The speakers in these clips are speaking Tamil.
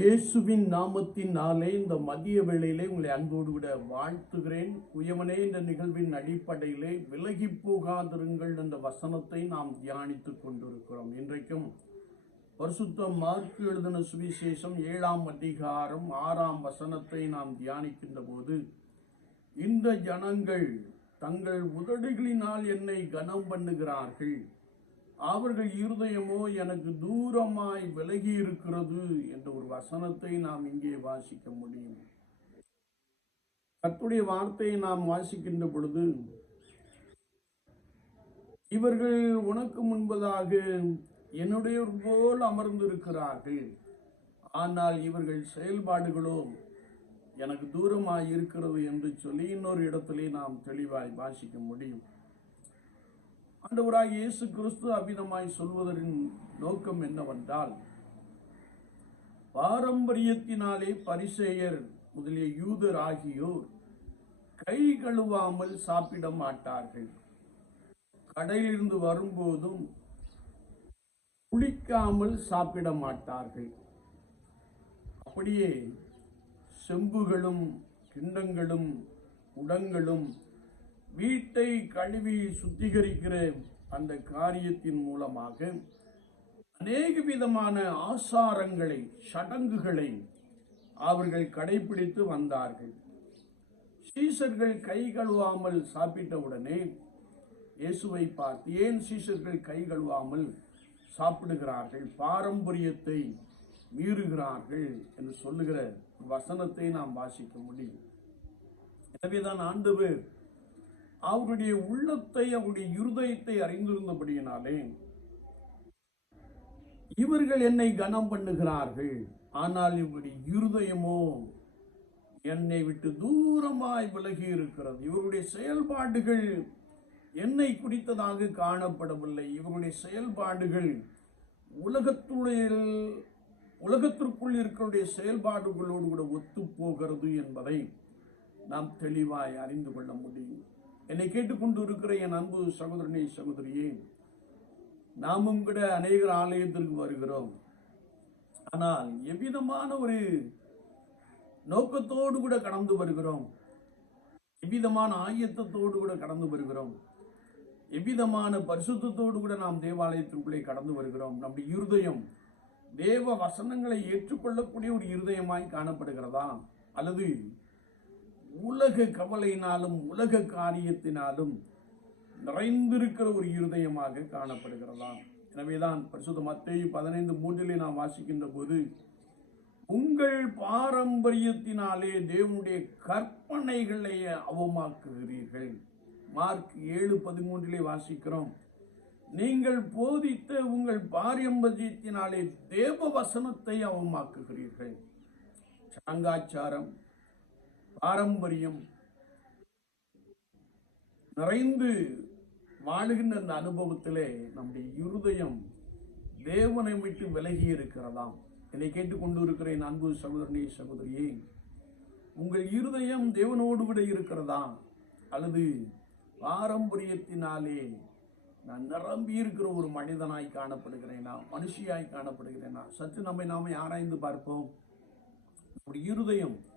இயேசுவின் நாமத்தினாலே இந்த மதிய வேளையிலே உங்களை அன்போடு விட வாழ்த்துகிறேன். குயவனே இந்த நிகழ்வின் அடிப்படையிலே விலகி போகாதிருங்கள் என்ற வசனத்தை நாம் தியானித்துக் கொண்டிருக்கிறோம். இன்றைக்கும் பரிசுத்த மார்க்கு எழுதின சுவிசேஷம் ஏழாம் அதிகாரம் ஆறாம் வசனத்தை நாம் தியானிக்கின்ற போது இந்த ஜனங்கள் தங்கள் உதடுகளினால் என்னை கனம் பண்ணுகிறார்கள். அவர்கள் இருதயமோ எனக்கு தூரமாய் விலகி இருக்கிறது என்ற ஒரு வசனத்தை நாம் இங்கே வாசிக்க முடியும். கத்துடைய வார்த்தையை நாம் வாசிக்கின்ற பொழுது இவர்கள் உனக்கு முன்பதாக என்னுடையோர் போல் அமர்ந்திருக்கிறார்கள். ஆனால் இவர்கள் செயல்பாடுகளோ எனக்கு தூரமாக இருக்கிறது என்று சொல்லி இன்னொரு இடத்திலே நாம் தெளிவாய் வாசிக்க முடியும். ஆண்டவராக இயேசு கிறிஸ்து அபிதமாய் சொல்வதன் நோக்கம் என்னவென்றால் பாரம்பரியத்தினாலே பரிசேயர் முதலிய யூதர் ஆகியோர் கை கழுவாமல் சாப்பிட மாட்டார்கள். கடையிலிருந்து வரும்போதும் குளிக்காமல் சாப்பிட மாட்டார்கள். அப்படியே செம்புகளும் கிண்டங்களும் உடங்களும் வீட்டை கழுவி சுத்திகரிக்கிற அந்த காரியத்தின் மூலமாக. அநேக விதமான ஆசாரங்களை சடங்குகளை அவர்கள் கடைபிடித்து வந்தார்கள். சீசர்கள் கை கழுவாமல் சாப்பிட்டவுடனே இயேசுவை பார்த்து ஏன் சீசர்கள் கை கழுவாமல் சாப்பிடுகிறார்கள்? பாரம்பரியத்தை மீறுகிறார்கள் என்று சொல்லுகிற வசனத்தை நாம் வாசிக்க முடியும். எனவேதான் ஆண்டு அவருடைய உள்ளத்தை அவருடைய இருதயத்தை அறிந்திருந்தபடியினாலே இவர்கள் என்னை கனம் பண்ணுகிறார்கள். ஆனால் இவருடைய இருதயமோ என்னை விட்டு தூரமாய் விலகி இருக்கிறது. இவருடைய செயல்பாடுகள் என்னை குறித்ததாக காணப்படவில்லை. இவருடைய செயல்பாடுகள் உலகத்துடைய உலகத்திற்குள் இருக்கிற செயல்பாடுகளோடு கூட ஒத்து போகிறது என்பதை நாம் தெளிவாய் அறிந்து கொள்ள முடியும். என்னை கேட்டுக்கொண்டு இருக்கிற என் அன்பு சகோதரனே சகோதரியே நாமும் கூட அநேகர் ஆலயத்திற்கு வருகிறோம். ஆனால் எவ்விதமான ஒரு நோக்கத்தோடு கூட கடந்து வருகிறோம்? எவ்விதமான ஆயத்தத்தோடு கூட கடந்து வருகிறோம்? எவ்விதமான பரிசுத்தத்தோடு கூட நாம் தேவாலயத்திற்குள்ளே கடந்து வருகிறோம்? நம்முடைய இருதயம் தேவ வசனங்களை ஏற்றுக்கொள்ளக்கூடிய ஒரு இருதயமாய் காணப்படுகிறதா? அல்லது உலக கவலையினாலும் உலக காரியத்தினாலும் நிறைந்திருக்கிற ஒரு இருதயமாக காணப்படுகிறதா எனவேதான் பரிசுத்த மத்தேயு பதினைந்து மூன்றிலே நாம் வாசிக்கின்ற போது உங்கள் பாரம்பரியத்தினாலே தேவனுடைய கற்பனைகளை அவமாக்குகிறீர்கள். மார்க் ஏழு பதிமூன்றிலே வாசிக்கிறோம். நீங்கள் போதித்த உங்கள் பாரம்பரியத்தினாலே தேவ வசனத்தை அவமாக்குகிறீர்கள். சடங்காச்சாரம் பாரம்பரியம். நிறைந்து வாழுகின்ற அந்த அனுபவத்திலே நம்முடைய இருதயம் தேவனை விட்டு விலகி இருக்கிறதாம். என்னை கேட்டுக்கொண்டு இருக்கிறேன் அன்பு சகோதரனே சகோதரியே. உங்கள் இருதயம் தேவனோடு விட இருக்கிறதா அல்லது பாரம்பரியத்தினாலே நான் நிரம்பி இருக்கிற ஒரு மனிதனாய் காணப்படுகிறேனா மனுஷியாய் காணப்படுகிறேனா? சற்று நம்மை நாமே ஆராய்ந்து பார்ப்போம். நம்முடைய இருதயம்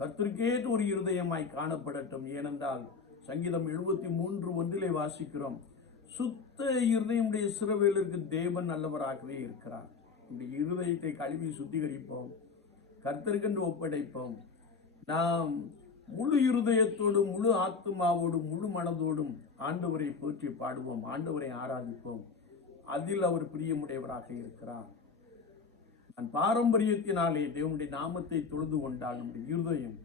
கர்த்தருக்கேற்ற ஒரு இருதயமாய் காணப்படட்டும். ஏனென்றால் சங்கீதம் எழுபத்தி மூன்று ஒன்றிலே வாசிக்கிறோம் சுத்த இருதயமுடைய சிறவேலருக்கு தேவன் நல்லவராகவே இருக்கிறார். இந்த இருதயத்தை கழுவி சுத்திகரிப்போம் கர்த்தருக்கென்று ஒப்படைப்போம். நாம் முழு இருதயத்தோடும் முழு ஆத்மாவோடும் முழு மனதோடும் ஆண்டவரை போற்றி பாடுவோம் ஆண்டவரை ஆராதிப்போம். அதில் அவர் பிரியமுடையவராக இருக்கிறார். நான் பாரம்பரியத்தினாலே தேவனுடைய நாமத்தை தொழுது கொண்டால் நம்முடைய இருதயம்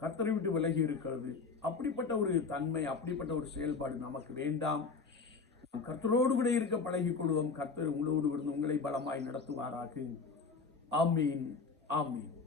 கத்தரை விட்டு விலகி இருக்கிறது. அப்படிப்பட்ட ஒரு தன்மை அப்படிப்பட்ட ஒரு செயல்பாடு நமக்கு வேண்டாம். நாம் கர்த்தரோடு கூட இருக்க பழகிக் கொள்வோம். கர்த்தர் உங்களோடு இருந்து உங்களை பலமாய் நடத்துவாராக. ஆமீன். ஆமீன்.